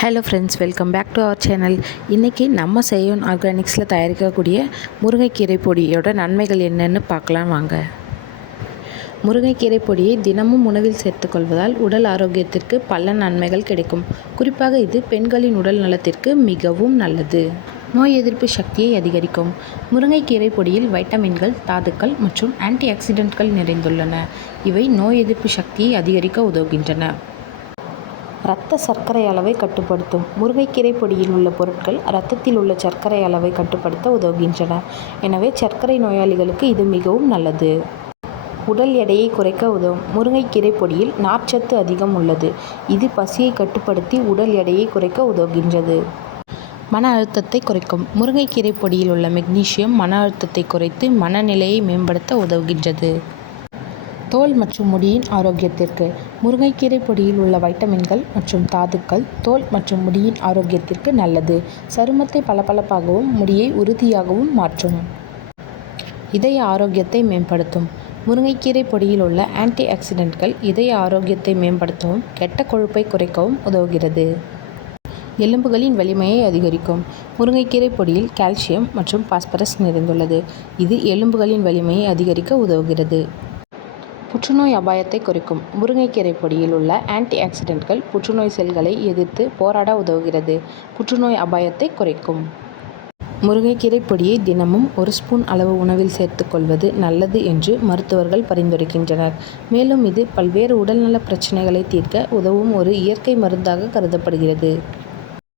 Hello friends welcome back to our channel இன்றைக்கி நம்ம செய்யோன் ஆர்கானிக்ஸில் தயாரிக்கக்கூடிய முருங்கைக்கீரை பொடியோட நன்மைகள் என்னென்னு பார்க்கலாம் வாங்க. முருங்கைக்கீரை பொடியை தினமும் உணவில் சேர்த்துக்கொள்வதால் உடல் ஆரோக்கியத்திற்கு பல நன்மைகள் கிடைக்கும். குறிப்பாக இது பெண்களின் உடல் நலத்திற்கு மிகவும் நல்லது. நோய் எதிர்ப்பு சக்தியை அதிகரிக்கும். முருங்கைக்கீரை பொடியில் வைட்டமின்கள் தாதுக்கள் மற்றும் ஆன்டி ஆக்சிடென்ட்கள் நிறைந்துள்ளன. இவை நோய் எதிர்ப்பு சக்தியை அதிகரிக்க உதவுகின்றன. இரத்த சர்க்கரை அளவை கட்டுப்படுத்தும். முருங்கைக்கீரை பொடியில் உள்ள பொருட்கள் இரத்தத்தில் உள்ள சர்க்கரை அளவை கட்டுப்படுத்த உதவுகின்றன. எனவே சர்க்கரை நோயாளிகளுக்கு இது மிகவும் நல்லது. உடல் எடையை குறைக்க உதவும். முருங்கைக்கீரை பொடியில் நார்ச்சத்து அதிகம் உள்ளது. இது பசியை கட்டுப்படுத்தி உடல் எடையை குறைக்க உதவுகின்றது. மன அழுத்தத்தை குறைக்கும். முருங்கைக்கீரை பொடியில் உள்ள மெக்னீசியம் மன அழுத்தத்தை குறைத்து மனநிலையை மேம்படுத்த உதவுகின்றது. தோல் மற்றும் முடியின் ஆரோக்கியத்திற்கு முருங்கைக்கீரை பொடியில் உள்ள வைட்டமின்கள் மற்றும் தாதுக்கள் தோல் மற்றும் முடியின் ஆரோக்கியத்திற்கு நல்லது. சருமத்தை பளபளப்பாகவும் முடியை உறுதியாகவும் மாற்றும். இதய ஆரோக்கியத்தை மேம்படுத்தும். முருங்கைக்கீரை பொடியில் உள்ள ஆன்டி ஆக்சிடென்ட்கள் இதய ஆரோக்கியத்தை மேம்படுத்தவும் கெட்ட கொழுப்பை குறைக்கவும் உதவுகிறது. எலும்புகளின் வலிமையை அதிகரிக்கும். முருங்கைக்கீரை பொடியில் கால்சியம் மற்றும் பாஸ்பரஸ் நிறைந்துள்ளது. இது எலும்புகளின் வலிமையை அதிகரிக்க உதவுகிறது. புற்றுநோய் அபாயத்தை குறைக்கும் முருங்கைக்கீரை பொடியில் உள்ள ஆன்டி ஆக்சிடென்ட்கள் புற்றுநோய் செல்களை எதிர்த்து போராட உதவுகிறது. புற்றுநோய் அபாயத்தை குறைக்கும். முருங்கைக்கீரை பொடியை தினமும் ஒரு ஸ்பூன் அளவு உணவில் சேர்த்துக்கொள்வது நல்லது என்று மருத்துவர்கள் பரிந்துரைக்கின்றனர். மேலும் இது பல்வேறு உடல்நல பிரச்சனைகளை தீர்க்க உதவும் ஒரு இயற்கை மருந்தாக கருதப்படுகிறது.